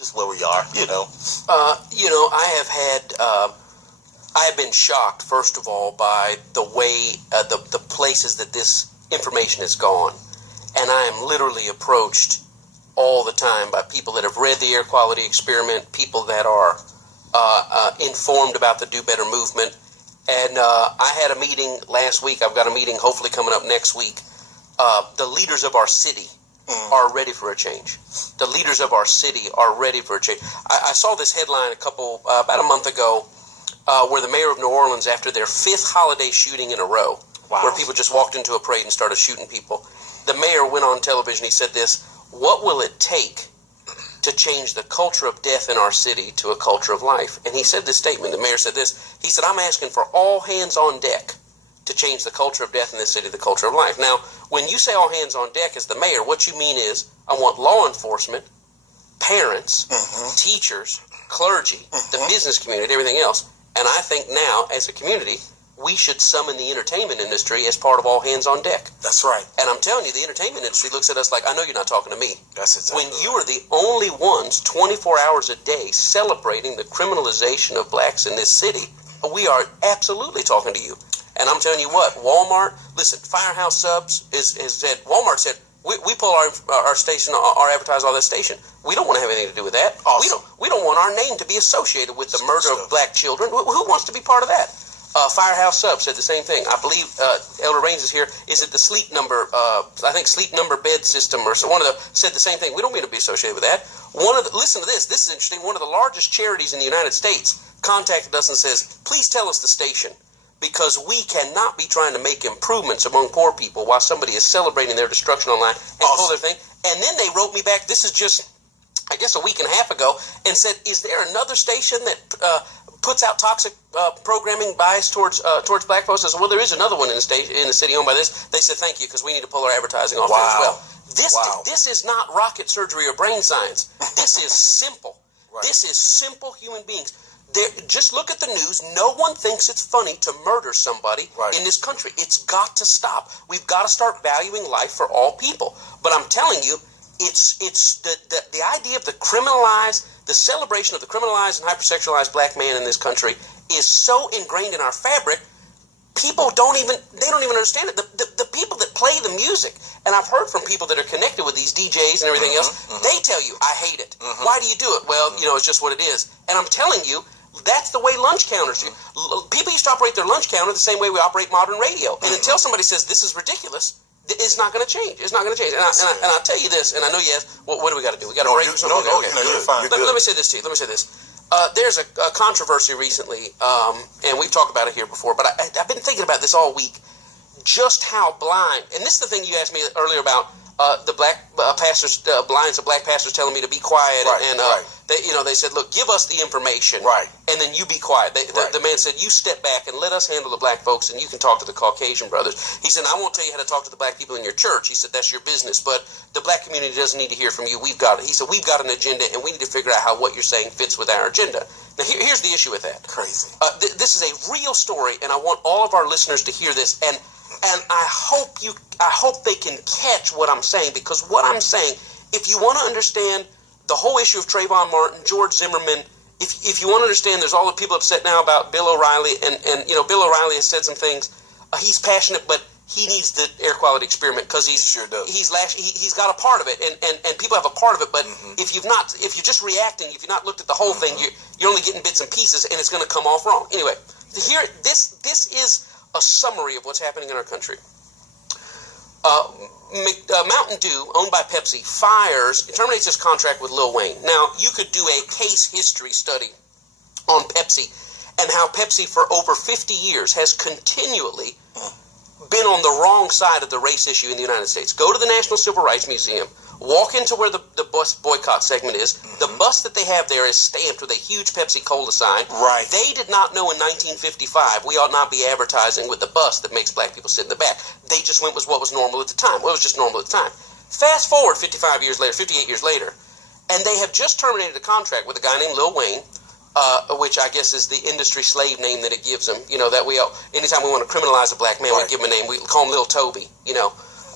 Just where we are, I have been shocked, first of all, by the way, the places that this information has gone. And I am literally approached all the time by people that have read the air quality experiment, people that are informed about the Do Better movement. And I had a meeting last week. I've got a meeting hopefully coming up next week. The leaders of our city are ready for a change. The leaders of our city are ready for a change. I saw this headline about a month ago, where the mayor of New Orleans, after their 5th holiday shooting in a row, where people just walked into a parade and started shooting people, the mayor went on television. He said this: "What will it take to change the culture of death in our city to a culture of life?" And he said this statement. The mayor said this. He said, "I'm asking for all hands on deck to change the culture of death in this city, the culture of life." Now, when you say all hands on deck as the mayor, what you mean is, I want law enforcement, parents, teachers, clergy, the business community, everything else. And I think now, as a community, we should summon the entertainment industry as part of all hands on deck. That's right. And I'm telling you, the entertainment industry looks at us like, I know you're not talking to me. That's exactly when you are the only ones 24 hours a day celebrating the criminalization of blacks in this city, we are absolutely talking to you. And I'm telling you what, Walmart, listen, Firehouse Subs has said, Walmart said, we pull our station, our advertise on that station. We don't want to have anything to do with that. Awesome. We don't want our name to be associated with the murder of black children. Who wants to be part of that? Firehouse Subs said the same thing. I believe Elder Raines is here. Is it the sleep number? I think sleep number bed system or so. One of the said the same thing. We don't mean to be associated with that. Listen to this. This is interesting. One of the largest charities in the United States contacted us and says, "Please tell us the station, because we cannot be trying to make improvements among poor people while somebody is celebrating their destruction online," and pull their thing. And then they wrote me back. This is just, I guess, a week and a half ago, and said, "Is there another station that puts out toxic programming bias towards black folks?" I said, "Well, there is another one in the city owned by this." They said, "Thank you, because we need to pull our advertising off there as well." This is not rocket surgery or brain science. This is simple. Right. This is simple human beings. Just look at the news. No one thinks it's funny to murder somebody in this country. It's got to stop. We've got to start valuing life for all people. But I'm telling you, it's the idea of the celebration of the criminalized and hypersexualized black man in this country is so ingrained in our fabric. People don't even understand it. The people that play the music, and I've heard from people that are connected with these DJs and everything else, they tell you, "I hate it." Why do you do it? Well, it's just what it is. And I'm telling you, that's the way lunch counters do. People used to operate their lunch counter the same way we operate modern radio. And until somebody says this is ridiculous, it's not going to change. It's not going to change. And I'll tell you this, and I know you asked, what do we got to do? We got to break something? Okay. No, you're fine. Let me say this to you. There's a controversy recently, and we've talked about it here before, but I've been thinking about this all week, just how blind, and this is the thing you asked me earlier about, the black pastors, blinds of black pastors telling me to be quiet, they said, "Look, give us the information, and then you be quiet." The man said, "You step back and let us handle the black folks, and you can talk to the Caucasian brothers." He said, "I won't tell you how to talk to the black people in your church." He said, "That's your business, but the black community doesn't need to hear from you. We've got it." He said, "We've got an agenda, and we need to figure out how what you're saying fits with our agenda." Now, here's the issue with that. Crazy. This is a real story, and I want all of our listeners to hear this, and I hope they can catch what I'm saying, because what I'm saying, if you want to understand the whole issue of Trayvon Martin, George Zimmerman, if you want to understand, there's all the people upset now about Bill O'Reilly, and Bill O'Reilly has said some things. He's passionate, but he needs the air quality experiment because he sure does. He's got a part of it, and people have a part of it. But if you're just reacting, if you've not looked at the whole thing, you're only getting bits and pieces, and it's going to come off wrong. Anyway, this is a summary of what's happening in our country. Mountain Dew, owned by Pepsi, terminates its contract with Lil Wayne. Now, you could do a case history study on Pepsi and how Pepsi for over 50 years has continually been on the wrong side of the race issue in the United States. Go to the National Civil Rights Museum. Walk into where the bus boycott segment is. The bus that they have there is stamped with a huge Pepsi Cola sign. Right. They did not know in 1955 we ought not be advertising with the bus that makes black people sit in the back. They just went with what was normal at the time. What was just normal at the time. Fast forward 58 years later, and they have just terminated a contract with a guy named Lil Wayne, which I guess is the industry slave name that it gives him. That anytime we want to criminalize a black man, we give him a name. We call him Lil Toby,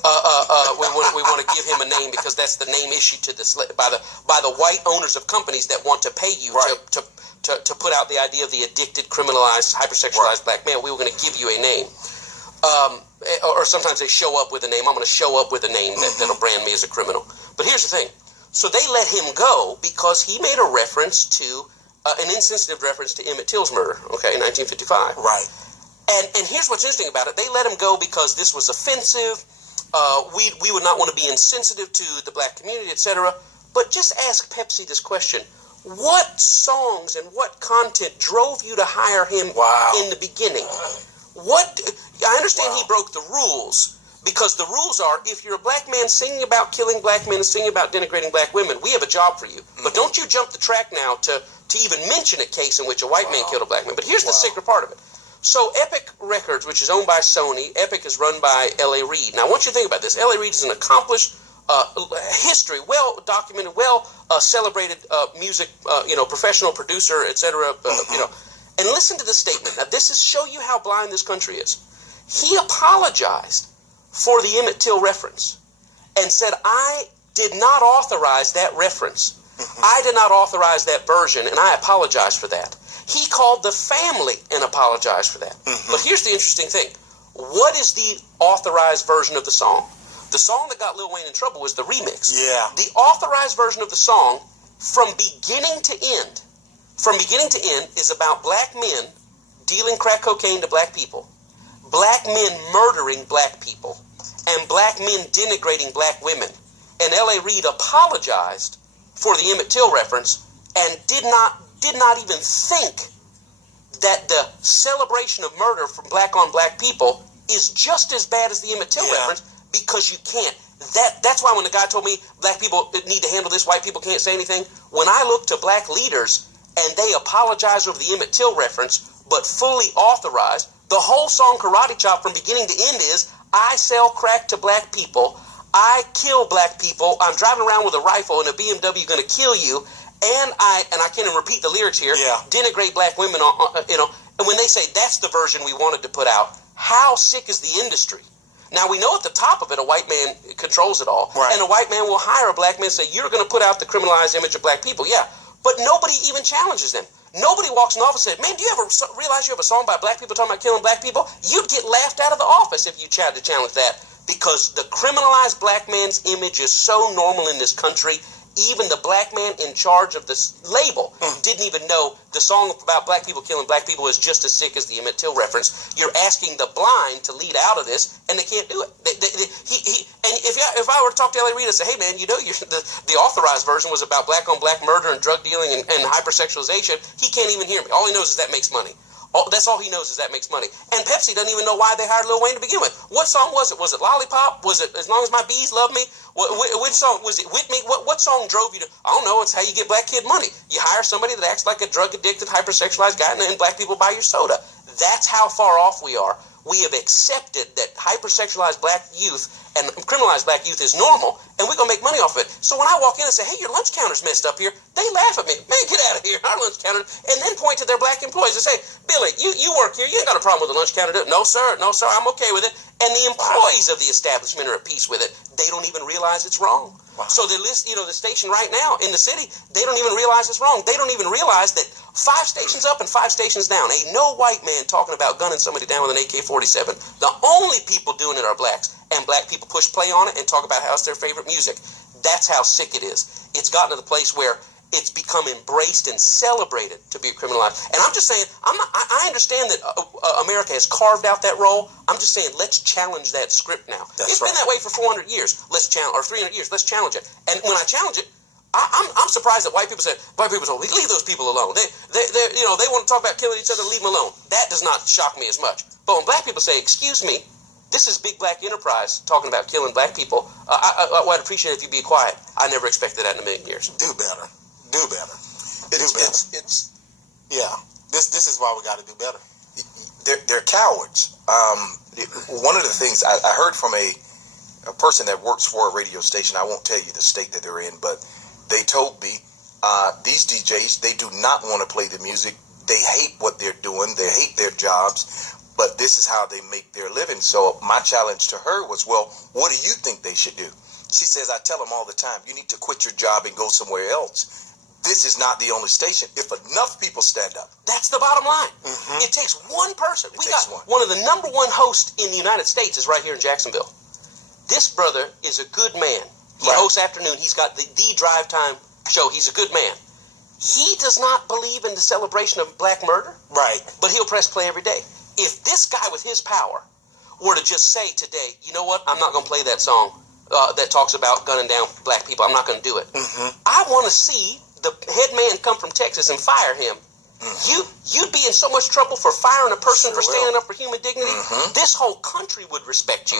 We want to give him a name because that's the name issued to the by the white owners of companies that want to pay you to put out the idea of the addicted, criminalized, hypersexualized black male. We were going to give you a name. Or sometimes they show up with a name. I'm going to show up with a name that'll brand me as a criminal. But here's the thing. So they let him go because he made a reference to an insensitive reference to Emmett Till's murder, in 1955. Right. And here's what's interesting about it. They let him go because this was offensive. We would not want to be insensitive to the black community, etc. But just ask Pepsi this question. What songs and what content drove you to hire him in the beginning? I understand he broke the rules, because the rules are, if you're a black man singing about killing black men and singing about denigrating black women, we have a job for you. But don't you jump the track now to even mention a case in which a white man killed a black man. But here's the secret part of it. So Epic Records, which is owned by Sony, Epic is run by L.A. Reid. Now I want you to think about this. L.A. Reid is an accomplished history, well-documented, celebrated music, professional producer, etc., And listen to this statement. Now, this is show you how blind this country is. He apologized for the Emmett Till reference and said, I did not authorize that reference. I did not authorize that version, and I apologize for that. He called the family and apologized for that. But here's the interesting thing. What is the authorized version of the song? The song that got Lil Wayne in trouble was the remix. Yeah. The authorized version of the song, from beginning to end, is about black men dealing crack cocaine to black people, black men murdering black people, and black men denigrating black women. And L.A. Reid apologized for the Emmett Till reference and did not even think that the celebration of murder from black on black people is just as bad as the Emmett Till reference, because you can't. That's why when the guy told me black people need to handle this, white people can't say anything, when I look to black leaders and they apologize over the Emmett Till reference, but fully authorized, the whole song Karate Chop from beginning to end is, I sell crack to black people, I kill black people, I'm driving around with a rifle and a BMW going to kill you, and I can't even repeat the lyrics here, denigrate black women, and when they say that's the version we wanted to put out, how sick is the industry? Now, we know at the top of it, a white man controls it all, and a white man will hire a black man and say, you're going to put out the criminalized image of black people, but nobody even challenges them. Nobody walks in the office and says, man, do you ever realize you have a song by black people talking about killing black people? You'd get laughed out of the office if you tried to challenge that, because the criminalized black man's image is so normal in this country. Even the black man in charge of this label didn't even know the song about black people killing black people is just as sick as the Emmett Till reference. You're asking the blind to lead out of this, and they can't do it. And if I were to talk to L.A. Reid and say, hey man, the authorized version was about black on black murder and drug dealing and hypersexualization, he can't even hear me. All he knows is that makes money. That's all he knows is that makes money. And Pepsi doesn't even know why they hired Lil Wayne to begin with. What song was it? Was it Lollipop? Was it As Long as My Bees Love Me? Which song? Was it With Me? What song drove you to... I don't know. It's how you get black kid money. You hire somebody that acts like a drug-addicted, hypersexualized guy, and black people buy your soda. That's how far off we are. We have accepted that hypersexualized black youth and criminalized black youth is normal, and we're going to make money off of it. So when I walk in and say, hey, your lunch counter's messed up here, they laugh at me. Man, get out of here, our lunch counter. And then point to their black employees and say, Billy, you work here. You ain't got a problem with the lunch counter. No, sir, I'm okay with it. And the employees of the establishment are at peace with it. They don't even realize it's wrong. Wow. So the station right now in the city, they don't even realize it's wrong. They don't even realize that 5 stations up and 5 stations down, ain't no white man talking about gunning somebody down with an AK-47. The only people doing it are blacks, and black people push play on it and talk about how it's their favorite music. That's how sick it is. It's gotten to the place where it's become embraced and celebrated to be criminalized. And I'm just saying, I understand that America has carved out that role. I'm just saying, let's challenge that script now. It's been that way for 400 years. Let's challenge, or 300 years. Let's challenge it. And when I challenge it, I'm surprised that white people say, leave those people alone. They want to talk about killing each other, leave them alone. That does not shock me as much. But when black people say, excuse me, this is big black enterprise talking about killing black people, I'd appreciate it if you'd be quiet. I never expected that in a million years. Do better. This is why we got to do better. They're cowards. One of the things I heard from a person that works for a radio station, I won't tell you the state that they're in, but they told me these DJs, they do not want to play the music. They hate what they're doing. They hate their jobs. but this is how they make their living. So my challenge to her was, well, what do you think they should do? She says, I tell them all the time, you need to quit your job and go somewhere else. This is not the only station. If enough people stand up. That's the bottom line. It takes one person. We got one of the #1 hosts in the United States is right here in Jacksonville. This brother is a good man. He hosts afternoon. He's got the Drive Time show. He's a good man. He does not believe in the celebration of black murder. Right. But he'll press play every day. If this guy with his power were to just say today, you know what, I'm not going to play that song that talks about gunning down black people. I'm not going to do it. I want to see the head man come from Texas and fire him. You'd be in so much trouble for firing a person for standing up for human dignity. This whole country would respect you.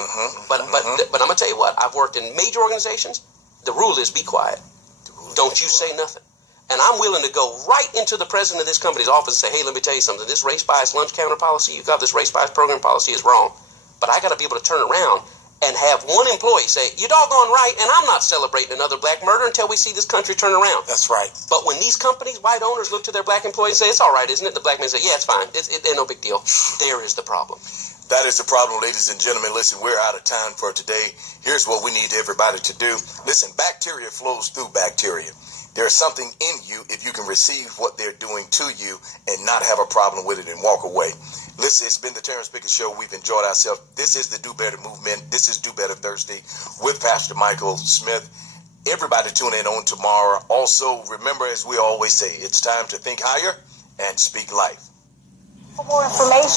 But I'm going to tell you what, I've worked in major organizations. The rule is be quiet. Don't you say nothing. And I'm willing to go right into the president of this company's office and say, hey, let me tell you something. This race-biased lunch counter policy, you got this race-biased program policy is wrong. But I got to be able to turn around and have one employee say, you're doggone right, and I'm not celebrating another black murder until we see this country turn around. That's right. But when these companies, white owners, look to their black employees and say, it's all right, isn't it? The black man say, yeah, it's fine. It's no big deal. There is the problem. That is the problem, ladies and gentlemen. Listen, we're out of time for today. Here's what we need everybody to do. Listen, bacteria flows through bacteria. There's something in you if you can receive what they're doing to you and not have a problem with it and walk away. Listen, it's been the Terrence Pickett Show. We've enjoyed ourselves. This is the Do Better Movement. This is Do Better Thursday with Pastor Michael Smith. Everybody tune in on tomorrow. Also, remember, as we always say, it's time to think higher and speak life. For more information.